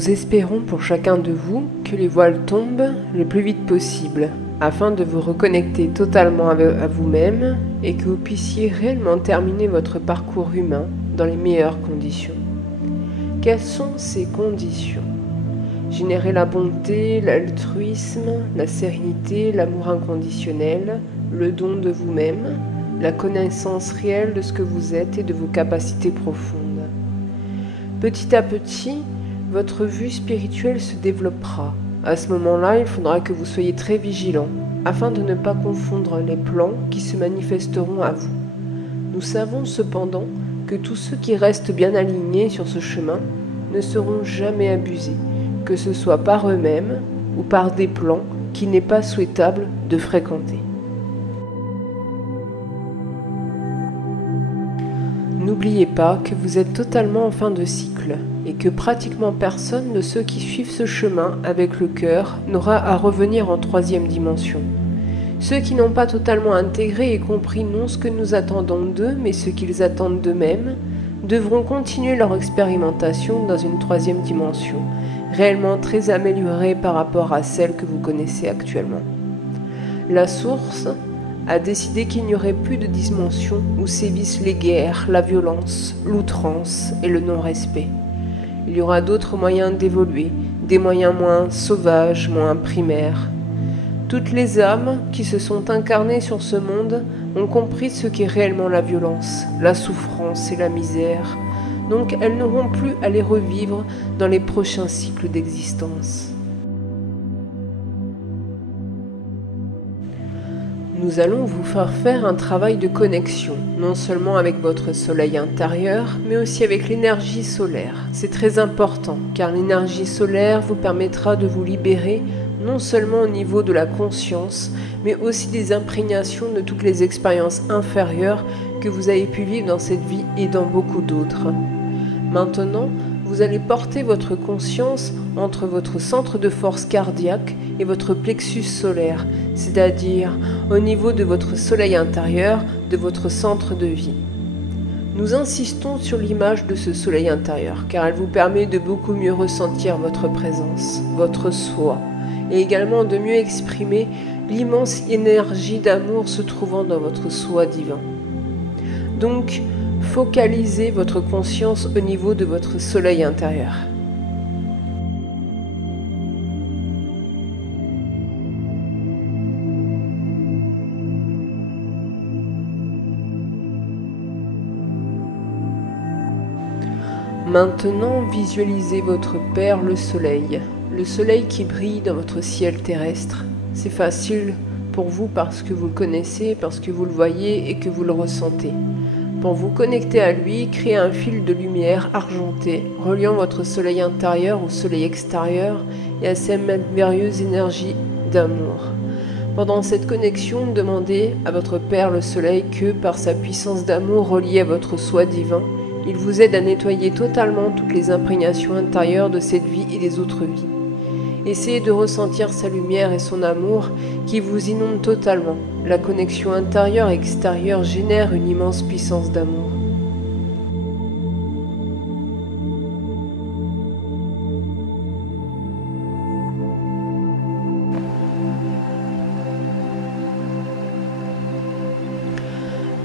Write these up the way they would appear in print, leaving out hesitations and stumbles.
Nous espérons pour chacun de vous que les voiles tombent le plus vite possible, afin de vous reconnecter totalement à vous-même et que vous puissiez réellement terminer votre parcours humain dans les meilleures conditions. Quelles sont ces conditions ? Générer la bonté, l'altruisme, la sérénité, l'amour inconditionnel, le don de vous-même, la connaissance réelle de ce que vous êtes et de vos capacités profondes. Petit à petit, votre vue spirituelle se développera. À ce moment-là, il faudra que vous soyez très vigilant, afin de ne pas confondre les plans qui se manifesteront à vous. Nous savons cependant que tous ceux qui restent bien alignés sur ce chemin ne seront jamais abusés, que ce soit par eux-mêmes ou par des plans qu'il n'est pas souhaitable de fréquenter. N'oubliez pas que vous êtes totalement en fin de cycle et que pratiquement personne de ceux qui suivent ce chemin avec le cœur n'aura à revenir en troisième dimension. Ceux qui n'ont pas totalement intégré et compris non ce que nous attendons d'eux, mais ce qu'ils attendent d'eux-mêmes, devront continuer leur expérimentation dans une troisième dimension, réellement très améliorée par rapport à celle que vous connaissez actuellement. La source a décidé qu'il n'y aurait plus de dimension où sévissent les guerres, la violence, l'outrance et le non-respect. Il y aura d'autres moyens d'évoluer, des moyens moins sauvages, moins primaires. Toutes les âmes qui se sont incarnées sur ce monde ont compris ce qu'est réellement la violence, la souffrance et la misère, donc elles n'auront plus à les revivre dans les prochains cycles d'existence. Nous allons vous faire un travail de connexion, non seulement avec votre soleil intérieur, mais aussi avec l'énergie solaire. C'est très important, car l'énergie solaire vous permettra de vous libérer non seulement au niveau de la conscience, mais aussi des imprégnations de toutes les expériences inférieures que vous avez pu vivre dans cette vie et dans beaucoup d'autres. Maintenant, vous allez porter votre conscience entre votre centre de force cardiaque et votre plexus solaire, c'est-à-dire au niveau de votre soleil intérieur, de votre centre de vie. Nous insistons sur l'image de ce soleil intérieur, car elle vous permet de beaucoup mieux ressentir votre présence, votre soi, et également de mieux exprimer l'immense énergie d'amour se trouvant dans votre soi divin. Donc, focalisez votre conscience au niveau de votre soleil intérieur. Maintenant, visualisez votre Père le Soleil qui brille dans votre ciel terrestre. C'est facile pour vous parce que vous le connaissez, parce que vous le voyez et que vous le ressentez. Pour vous connecter à lui, créez un fil de lumière argenté, reliant votre soleil intérieur au soleil extérieur et à cette merveilleuse énergie d'amour. Pendant cette connexion, demandez à votre Père le Soleil que, par sa puissance d'amour reliée à votre soi divin, il vous aide à nettoyer totalement toutes les imprégnations intérieures de cette vie et des autres vies. Essayez de ressentir sa lumière et son amour qui vous inondent totalement. La connexion intérieure et extérieure génère une immense puissance d'amour.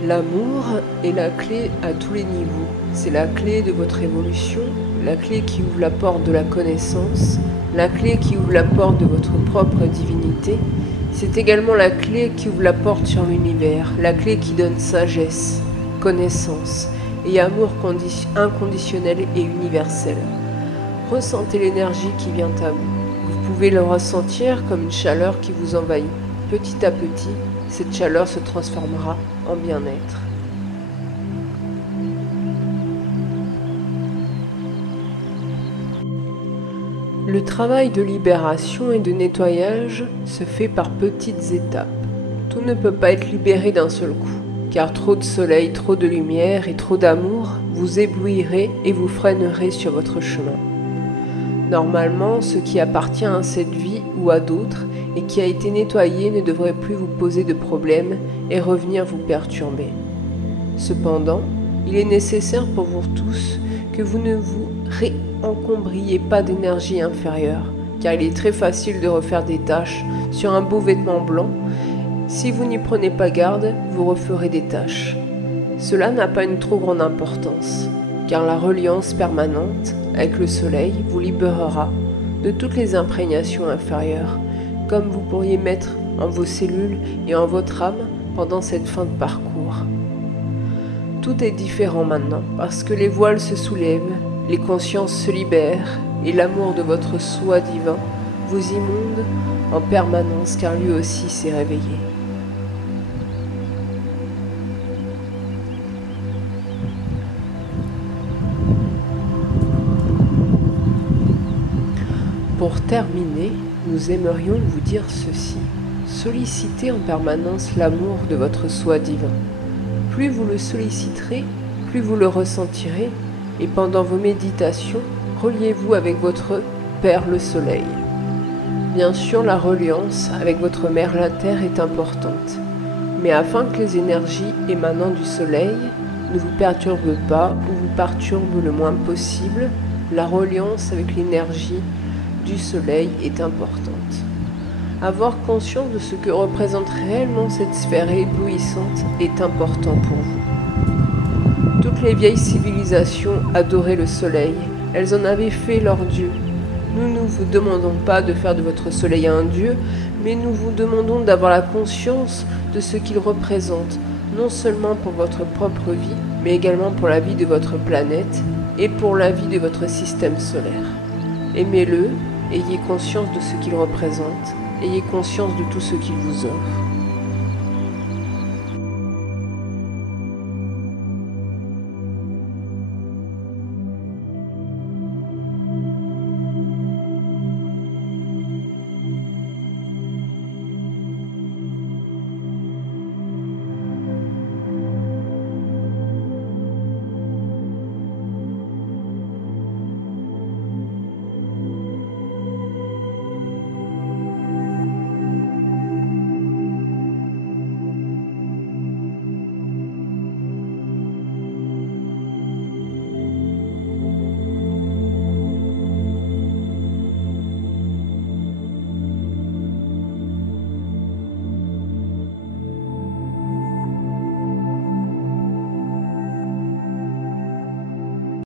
L'amour est la clé à tous les niveaux. C'est la clé de votre évolution, la clé qui ouvre la porte de la connaissance, la clé qui ouvre la porte de votre propre divinité. C'est également la clé qui ouvre la porte sur l'univers, la clé qui donne sagesse, connaissance et amour inconditionnel et universel. Ressentez l'énergie qui vient à vous. Vous pouvez le ressentir comme une chaleur qui vous envahit. Petit à petit, cette chaleur se transformera en bien-être. Le travail de libération et de nettoyage se fait par petites étapes. Tout ne peut pas être libéré d'un seul coup, car trop de soleil, trop de lumière et trop d'amour vous éblouirez et vous freinerez sur votre chemin. Normalement, ce qui appartient à cette vie ou à d'autres et qui a été nettoyé ne devrait plus vous poser de problème et revenir vous perturber. Cependant, il est nécessaire pour vous tous que vous ne vous encombriez pas d'énergie inférieure, car il est très facile de refaire des taches sur un beau vêtement blanc. Si vous n'y prenez pas garde, vous referez des taches. Cela n'a pas une trop grande importance, car la reliance permanente avec le soleil vous libérera de toutes les imprégnations inférieures, comme vous pourriez mettre en vos cellules et en votre âme pendant cette fin de parcours. Tout est différent maintenant, parce que les voiles se soulèvent, les consciences se libèrent, et l'amour de votre soi divin vous inonde en permanence, car lui aussi s'est réveillé. Pour terminer, nous aimerions vous dire ceci. Sollicitez en permanence l'amour de votre soi divin. Plus vous le solliciterez, plus vous le ressentirez, et pendant vos méditations, reliez-vous avec votre Père le Soleil. Bien sûr, la reliance avec votre Mère la Terre est importante, mais afin que les énergies émanant du Soleil ne vous perturbent pas ou vous perturbent le moins possible, la reliance avec l'énergie du Soleil est importante. Avoir conscience de ce que représente réellement cette sphère éblouissante est important pour vous. Toutes les vieilles civilisations adoraient le Soleil, elles en avaient fait leur Dieu. Nous ne vous demandons pas de faire de votre Soleil un Dieu, mais nous vous demandons d'avoir la conscience de ce qu'il représente, non seulement pour votre propre vie, mais également pour la vie de votre planète et pour la vie de votre système solaire. Aimez-le, ayez conscience de ce qu'il représente, ayez conscience de tout ce qu'il vous offre.